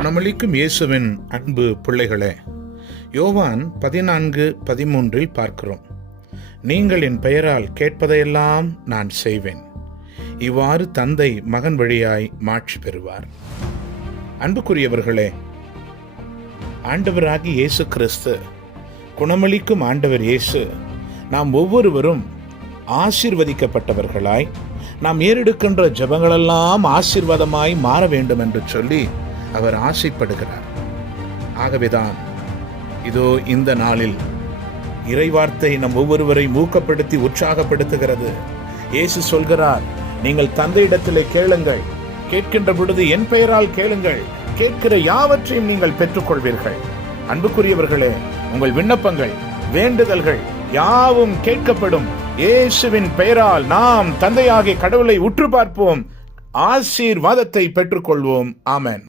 குணமளிக்கும் இயேசுவின் அன்பு பிள்ளைகளே யோவான் பதினான்கு பதிமூன்றில் பார்க்கிறோம். நீங்கள் என் பெயரால் கேட்பதையெல்லாம் நான் செய்வேன். இவ்வாறு தந்தை மகன் வழியாய் மாட்சி பெறுவார். அன்புக்குரியவர்களே ஆண்டவராகி இயேசு கிறிஸ்து குணமளிக்கும் ஆண்டவர் இயேசு நாம் ஒவ்வொருவரும் ஆசீர்வதிக்கப்பட்டவர்களாய் நாம் ஏறெடுக்கின்ற ஜெபங்களெல்லாம் ஆசீர்வாதமாய் மாற வேண்டும் என்று சொல்லி அவர் ஆசைப்படுகிறார். ஆகவேதான் இதோ இந்த நாளில் இறைவார்த்தை நம் ஒவ்வொருவரை ஊக்கப்படுத்தி உற்சாகப்படுத்துகிறது. இயேசு சொல்கிறார் நீங்கள் தந்தையிடத்திலே கேளுங்கள். கேட்கின்ற பொழுது என் பெயரால் கேளுங்கள். கேட்கிற யாவற்றையும் நீங்கள் பெற்றுக்கொள்வீர்கள். அன்புக்குரியவர்களே உங்கள் விண்ணப்பங்கள் வேண்டுதல்கள் யாவும் கேட்கப்படும். இயேசுவின் பெயரால் நாம் தந்தையாகிய கடவுளை உற்று பார்ப்போம் ஆசீர்வாதத்தை பெற்றுக்கொள்வோம். ஆமன்.